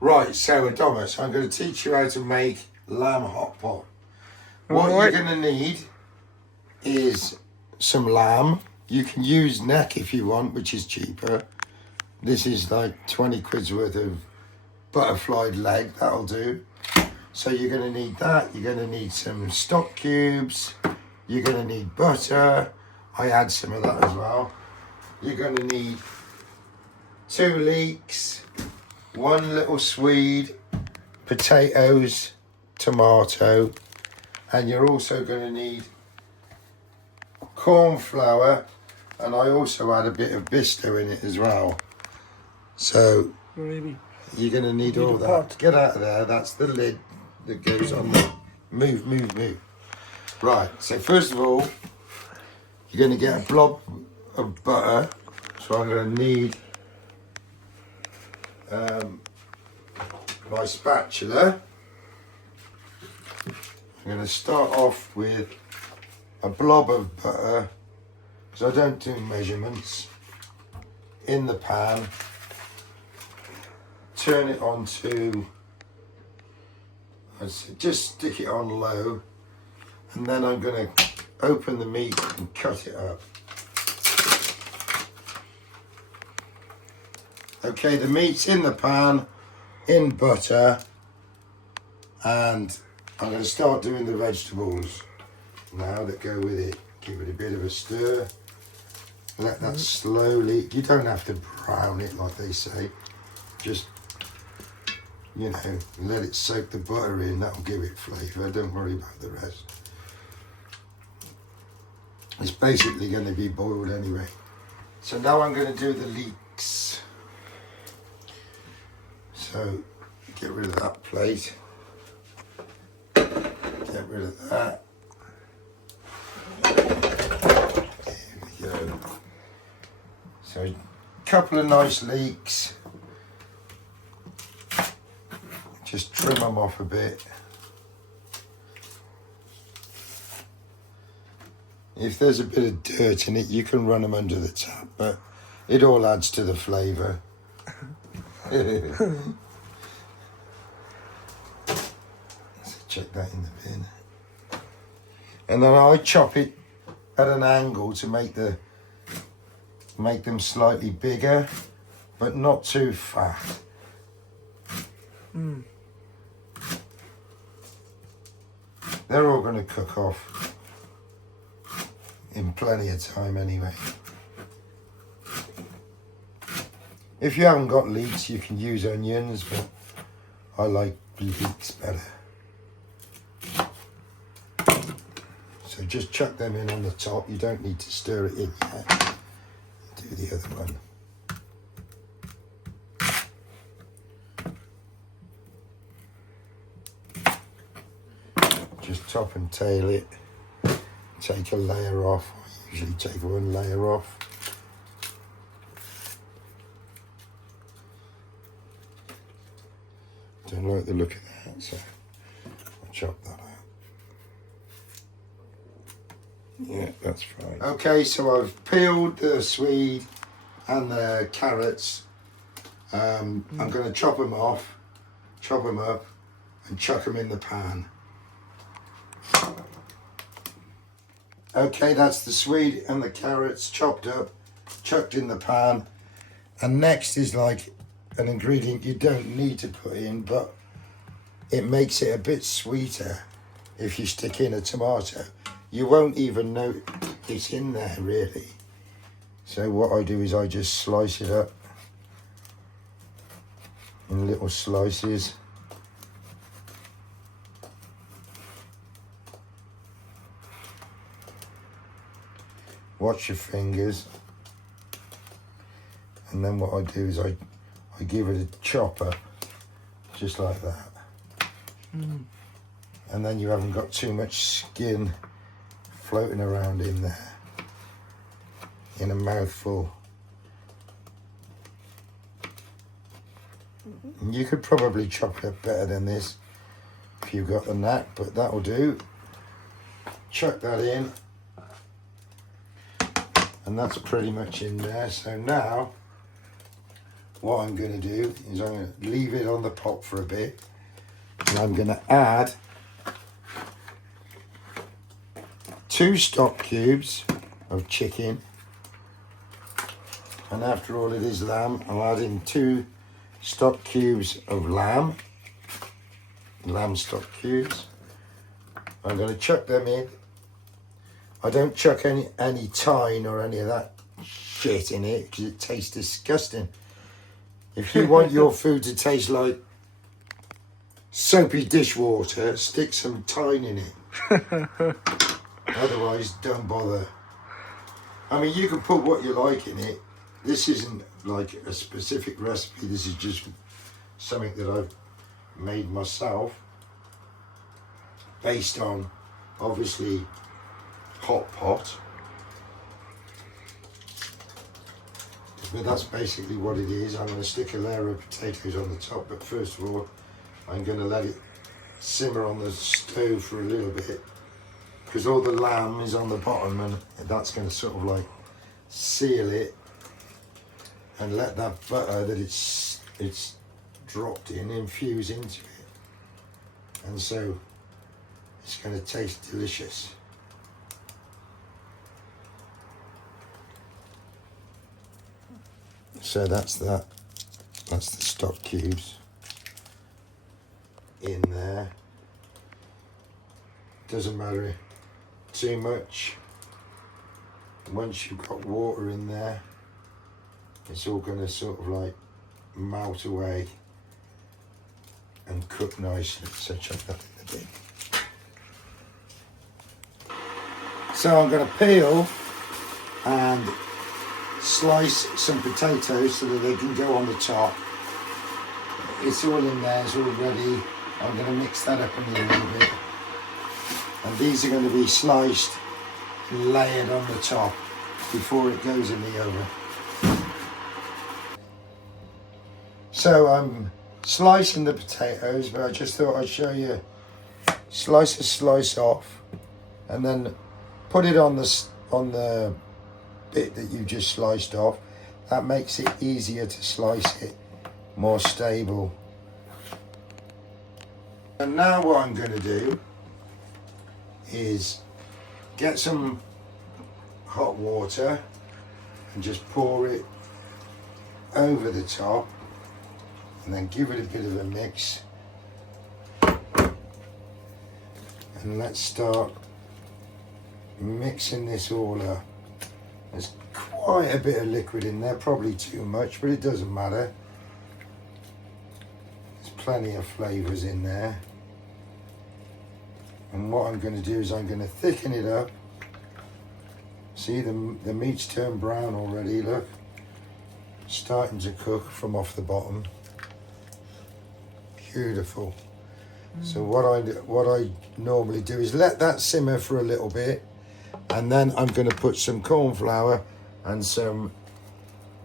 Right, so Adonis, I'm going to teach you how to make lamb hot pot. What you're going to need is some lamb. You can use neck if you want, which is cheaper. This is like 20 quid's worth of butterflied leg, that'll do. So you're going to need that. You're going to need some stock cubes. You're going to need butter. I add some of that as well. You're going to need 2 leeks, 1 little swede, potatoes, tomato, and you're also going to need corn flour, and I also add a bit of bisto in it as well. So you're going to need all that. Get out of there. That's the lid that goes on there. Move, move, move. Right, so first of all, you're going to get a blob of butter. So I'm going to need my spatula. I'm going to start off with a blob of butter, because I don't do measurements, in the pan. Turn it on to, just stick it on low, and then I'm going to open the meat and cut it up. Okay, the meat's in the pan, in butter, and I'm going to start doing the vegetables now that go with it. Give it a bit of a stir. Let that slowly, you don't have to brown it like they say. Just, you know, let it soak the butter in. That'll give it flavour. Don't worry about the rest. It's basically going to be boiled anyway. So now I'm going to do the leeks. So get rid of that plate. Get rid of that. There we go. So a couple of nice leeks. Just trim them off a bit. If there's a bit of dirt in it, you can run them under the tap, but it all adds to the flavour. So check that in the bin. And then I chop it at an angle to make them slightly bigger, but not too fat. They're all going to cook off in plenty of time anyway. If you haven't got leeks, you can use onions, but I like leeks better. So just chuck them in on the top. You don't need to stir it in yet. Do the other one. Just top and tail it. Take a layer off. I usually take 1 layer off. Don't like the look of that, so I'll chop that out. Yeah, that's fine. Okay, so I've peeled the swede and the carrots. I'm going to chop them off, chop them up, and chuck them in the pan. Okay, that's the swede and the carrots chopped up, chucked in the pan. And next is like an ingredient you don't need to put in, but it makes it a bit sweeter if you stick in a tomato. You won't even know it's in there really. So what I do is I just slice it up in little slices. Watch your fingers. And then what I do is I give it a chopper, just like that. And then you haven't got too much skin floating around in there, in a mouthful. And you could probably chop it up better than this if you've got the knack, but that'll do. Chuck that in. And that's pretty much in there. So now, what I'm going to do is I'm going to leave it on the pot for a bit, and I'm going to add 2 stock cubes of chicken, and after all it is lamb, I'm adding 2 stock cubes of lamb stock cubes. I'm going to chuck them in. I don't chuck any thyme or any of that shit in it because it tastes disgusting. If you want your food to taste like soapy dishwater, stick some thyme in it. Otherwise, don't bother. I mean, you can put what you like in it. This isn't like a specific recipe. This is just something that I've made myself based on, obviously, hot pot. But that's basically what it is. I'm going to stick a layer of potatoes on the top, but first of all, I'm going to let it simmer on the stove for a little bit, because all the lamb is on the bottom, and that's going to sort of like seal it and let that butter that it's dropped in infuse into it, and so it's going to taste delicious. So that's the stock cubes in there. Doesn't matter too much. Once you've got water in there, it's all going to sort of like melt away and cook nicely. So chuck that in the bin. So I'm going to peel and slice some potatoes so that they can go on the top. It's all in there, it's all ready. I'm going to mix that up in a little bit. And these are going to be sliced and layered on the top before it goes in the oven. So I'm slicing the potatoes, but I just thought I'd show you. Slice a slice off and then put it on the bit that you just sliced off. That makes it easier to slice it, more stable. And now what I'm going to do is get some hot water and just pour it over the top, and then give it a bit of a mix, and let's start mixing this all up. There's quite a bit of liquid in there, probably too much, but it doesn't matter. There's plenty of flavours in there. And what I'm going to do is I'm going to thicken it up. See, the meat's turned brown already, look. Starting to cook from off the bottom. Beautiful. So what I normally do is let that simmer for a little bit, and then I'm going to put some corn flour and some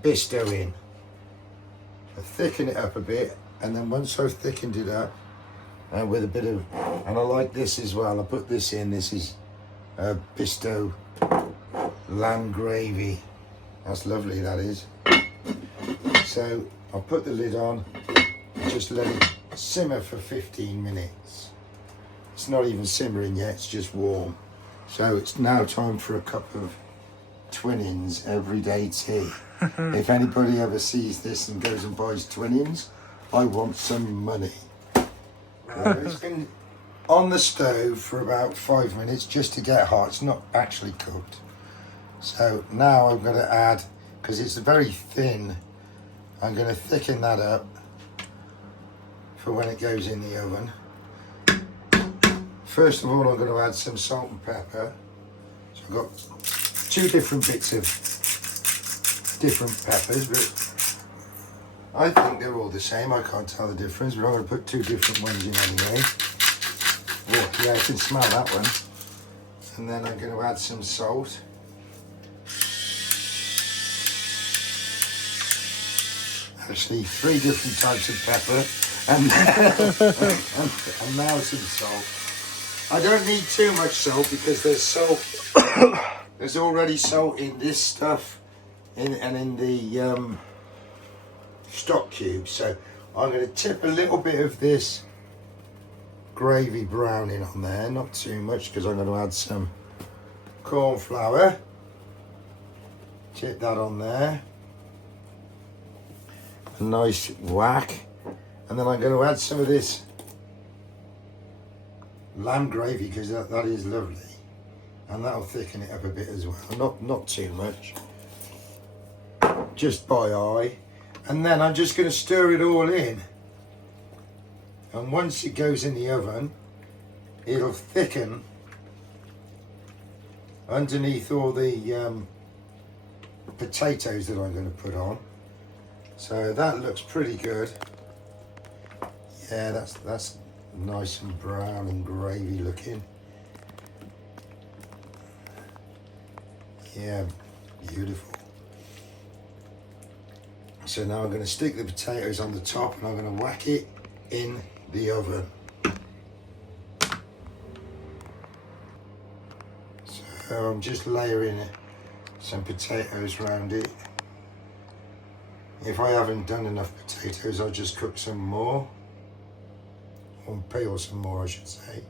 bisto in. I thicken it up a bit, and then once I've thickened it up, with a bit of, and I like this as well, I put this in. This is bisto lamb gravy. That's lovely, that is. So I'll put the lid on and just let it simmer for 15 minutes. It's not even simmering yet, it's just warm. So it's now time for a cup of Twinings everyday tea. If anybody ever sees this and goes and buys Twinings, I want some money. It's been on the stove for about 5 minutes just to get hot. It's not actually cooked. So now I'm going to add, because it's very thin, I'm going to thicken that up for when it goes in the oven. First of all, I'm going to add some salt and pepper. So I've got 2 different bits of different peppers, but I think they're all the same. I can't tell the difference, but I'm going to put 2 different ones in anyway. Oh, yeah, I can smell that one. And then I'm going to add some salt. Actually, 3 different types of pepper. And now some salt. I don't need too much salt because there's salt. There's already salt in this stuff, and in stock cubes. So I'm going to tip a little bit of this gravy browning on there, not too much, because I'm going to add some corn flour. Tip that on there. A nice whack. And then I'm going to add some of this lamb gravy, because that is lovely. And that'll thicken it up a bit as well. Not too much. Just by eye. And then I'm just going to stir it all in. And once it goes in the oven, it'll thicken underneath all the potatoes that I'm going to put on. So that looks pretty good. Yeah, that's nice and brown and gravy looking. Yeah, beautiful. So now I'm going to stick the potatoes on the top and I'm going to whack it in the oven. So I'm just layering some potatoes around it. If I haven't done enough potatoes, I'll just cook some more. Or peel some more, I should say.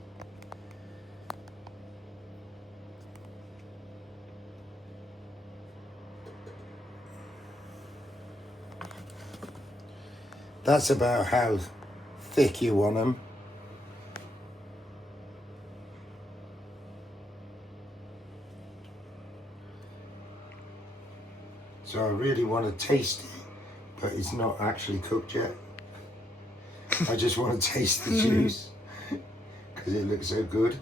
That's about how thick you want them. So I really want to taste it, but it's not actually cooked yet. I just want to taste the juice because it looks so good.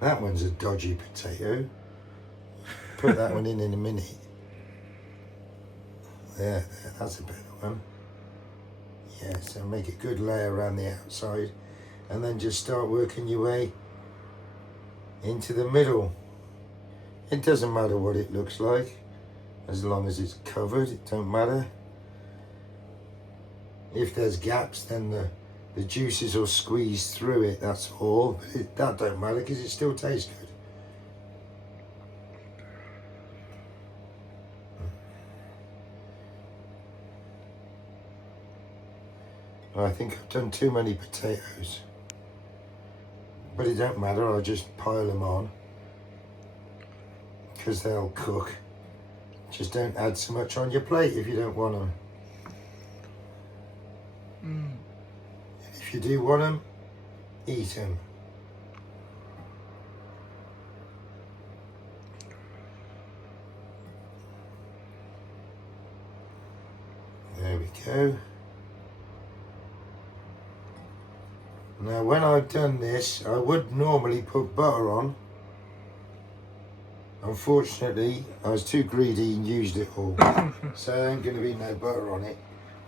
That one's a dodgy potato. Put that one in a minute. There, that's a better one. Yeah, so make a good layer around the outside and then just start working your way into the middle. It doesn't matter what it looks like, as long as it's covered, it don't matter. If there's gaps, then the juices will squeeze through it, that's all. But that don't matter because it still tastes good. I think I've done too many potatoes, but it don't matter, I'll just pile them on because they'll cook. Just don't add so much on your plate if you don't want them. And if you do want them, eat them. There we go. Now when I've done this, I would normally put butter on. Unfortunately, I was too greedy and used it all. So there ain't going to be no butter on it,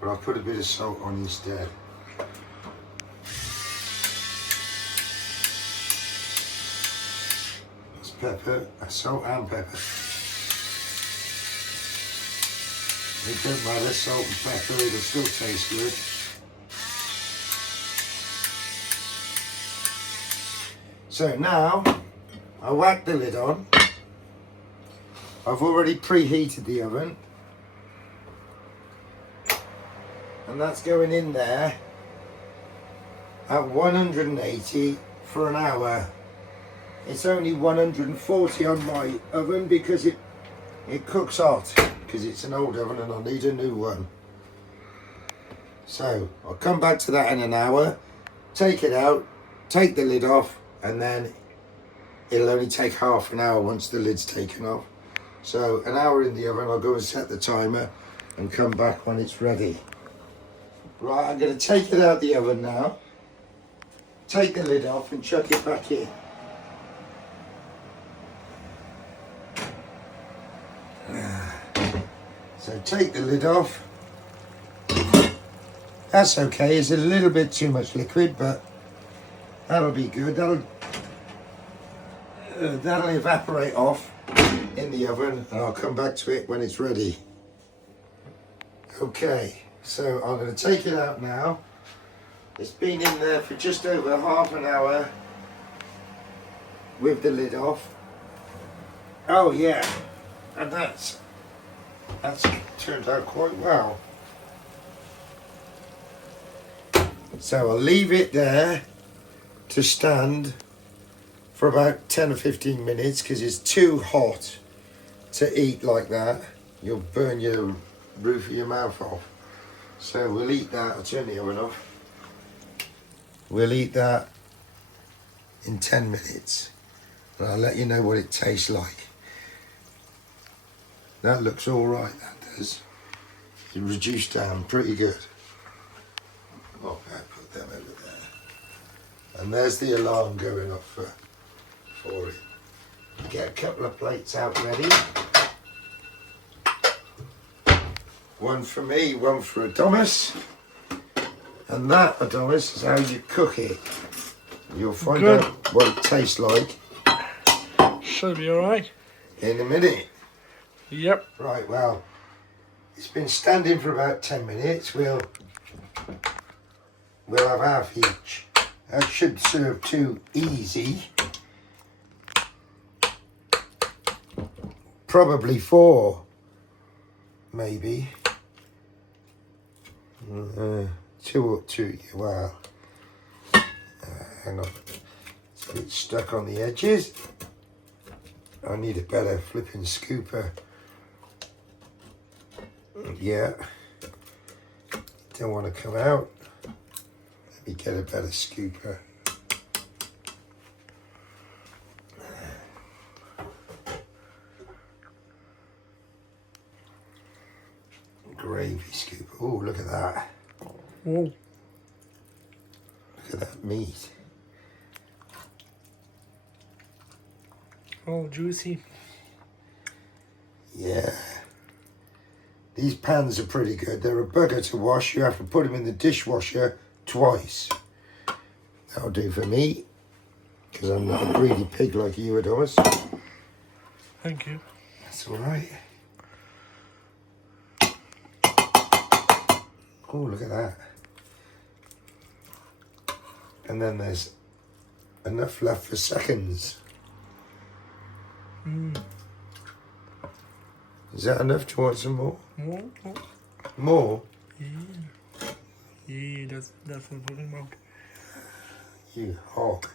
but I've put a bit of salt on instead. That's pepper, salt and pepper. It don't matter, salt and pepper, it'll still taste good. So now, I whack the lid on. I've already preheated the oven. And that's going in there at 180 for an hour. It's only 140 on my oven because it cooks hot, because it's an old oven and I need a new one. So I'll come back to that in an hour, take it out, take the lid off, and then it'll only take half an hour once the lid's taken off. So an hour in the oven, I'll go and set the timer and come back when it's ready. Right, I'm going to take it out the oven now, take the lid off and chuck it back in. So take the lid off. That's okay, it's a little bit too much liquid, but that'll be good. That'll evaporate off in the oven and I'll come back to it when it's ready. Okay, so I'm going to take it out now. It's been in there for just over half an hour with the lid off. Oh yeah, and that's turned out quite well. So I'll leave it there to stand for about 10 or 15 minutes because it's too hot to eat like that. You'll burn your roof of your mouth off. So we'll eat that. I'll turn the oven off. We'll eat that in 10 minutes. And I'll let you know what it tastes like. That looks all right, that does. It reduced down pretty good. Oh, I put them over there. And there's the alarm going off for it. Get a couple of plates out ready. One for me, one for Adonis. And that, Adonis, is how you cook it. You'll find out what it tastes like. Should be alright. In a minute. Yep. Right, well, it's been standing for about 10 minutes. We'll have half each. That should serve two easy. Probably four, maybe. Two, wow. Hang on. It's a bit stuck on the edges. I need a better flipping scooper. Yeah. Don't want to come out. Let me get a better scooper. Gravy scooper. Oh, look at that. Whoa. Look at that meat. Oh, juicy. Yeah. These pans are pretty good. They're a bugger to wash. You have to put them in the dishwasher twice. That'll do for me, because I'm not a greedy pig like you, Adonis. Thank you. That's all right. Oh, look at that. And then there's enough left for seconds. Is that enough? Do you want some more? More? More? Yeah. Yeah, that's what I'm talking about. You hog.